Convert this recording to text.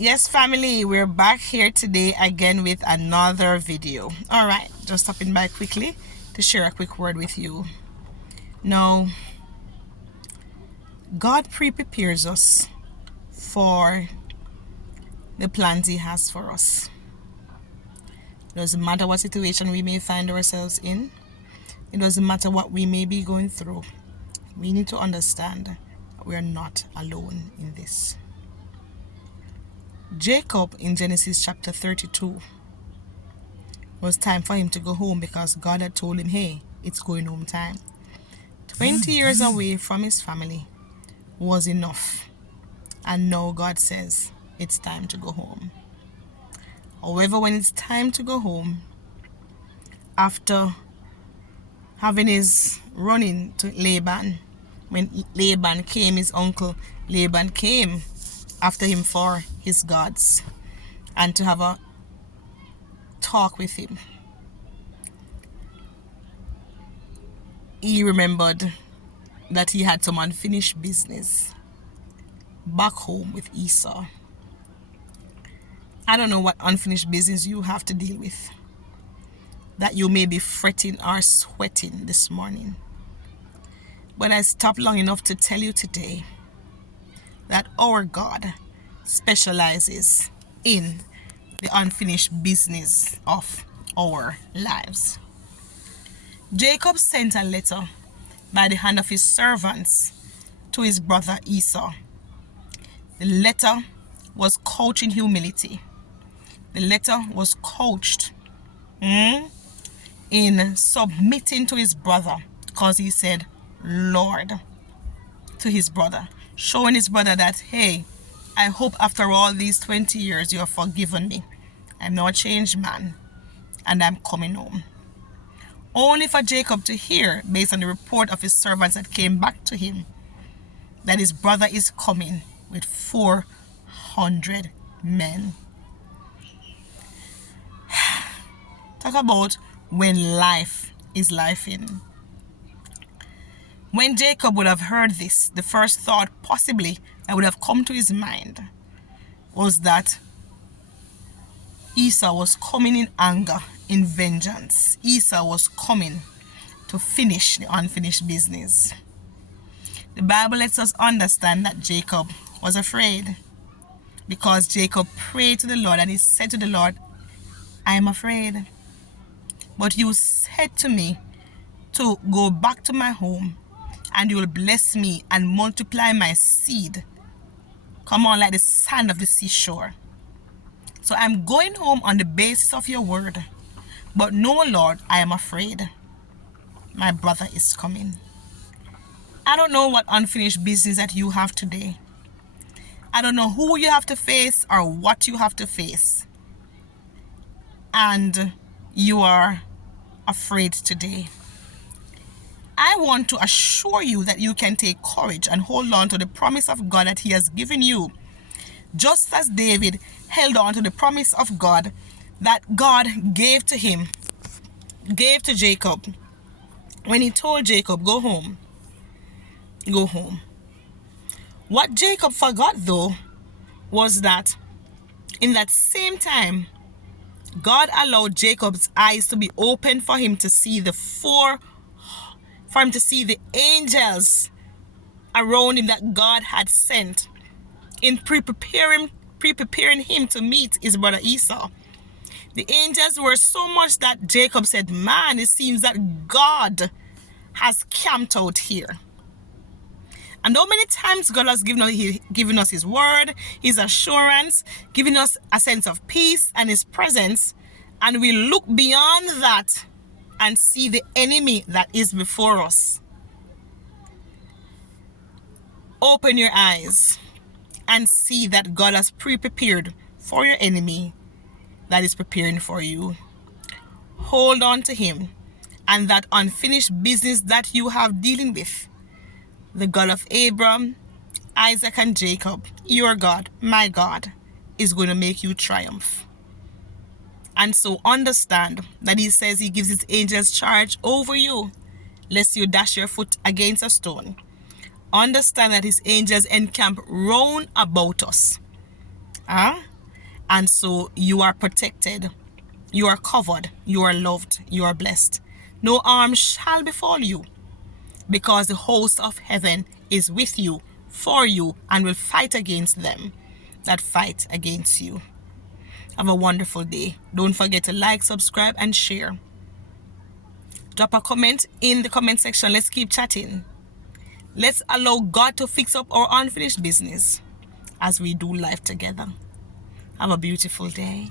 Yes, family, we're back here today again with another video. All right, just stopping by quickly to share a quick word with you. Now, God prepares us for the plans He has for us. It doesn't matter what situation we may find ourselves in. It doesn't matter what we may be going through. We need to understand that we are not alone in this. Jacob in Genesis chapter 32, it was time for him to go home because God had told him, hey, it's going home time. 20 years away from his family was enough. And now God says it's time to go home. However, when it's time to go home, after having his run-in to Laban, when Laban came, his uncle Laban came after him for his gods and to have a talk with him, he remembered that he had some unfinished business back home with Esau. I don't know what unfinished business you have to deal with that you may be fretting or sweating this morning. But I stopped long enough to tell you today that our God specializes in the unfinished business of our lives. Jacob sent a letter by the hand of his servants to his brother Esau. The letter was couched in humility. The letter was couched in submitting to his brother, because he said Lord to his brother, showing his brother that, hey, I hope after all these 20 years you have forgiven me. I'm now a changed man and I'm coming home. Only for Jacob to hear, based on the report of his servants that came back to him, that his brother is coming with 400 men. Talk about when life is lifing. When Jacob would have heard this, the first thought possibly that would have come to his mind was that Esau was coming in anger, in vengeance. Esau was coming to finish the unfinished business. The Bible lets us understand that Jacob was afraid, because Jacob prayed to the Lord and he said to the Lord, I am afraid. But you said to me to go back to my home and you will bless me and multiply my seed. Come on, like the sand of the seashore. So I'm going home on the basis of your word. But no, Lord, I am afraid. My brother is coming. I don't know what unfinished business that you have today. I don't know who you have to face or what you have to face. And you are afraid today. I want to assure you that you can take courage and hold on to the promise of God that He has given you. Just as David held on to the promise of God that God gave to him, gave to Jacob. When He told Jacob, go home. Go home. What Jacob forgot though was that in that same time, God allowed Jacob's eyes to be open for him to see the angels around him that God had sent in preparing him to meet his brother Esau. The angels were so much that Jacob said, man, it seems that God has camped out here. And how many times God has given us His word, His assurance, giving us a sense of peace and His presence, and we look beyond that and see the enemy that is before us. Open your eyes and see that God has prepared for your enemy that is preparing for you. Hold on to Him and that unfinished business that you have dealing with. The God of Abraham, Isaac, and Jacob, your God, my God, is going to make you triumph. And so understand that He says He gives His angels charge over you, lest you dash your foot against a stone. Understand that His angels encamp round about us Huh? And so you are protected, you are covered, you are loved, you are blessed. No harm shall befall you, because the host of heaven is with you, for you, and will fight against them that fight against you. Have a wonderful day. Don't forget to like, subscribe, and share. Drop a comment in the comment section. Let's keep chatting. Let's allow God to fix up our unfinished business as we do life together. Have a beautiful day.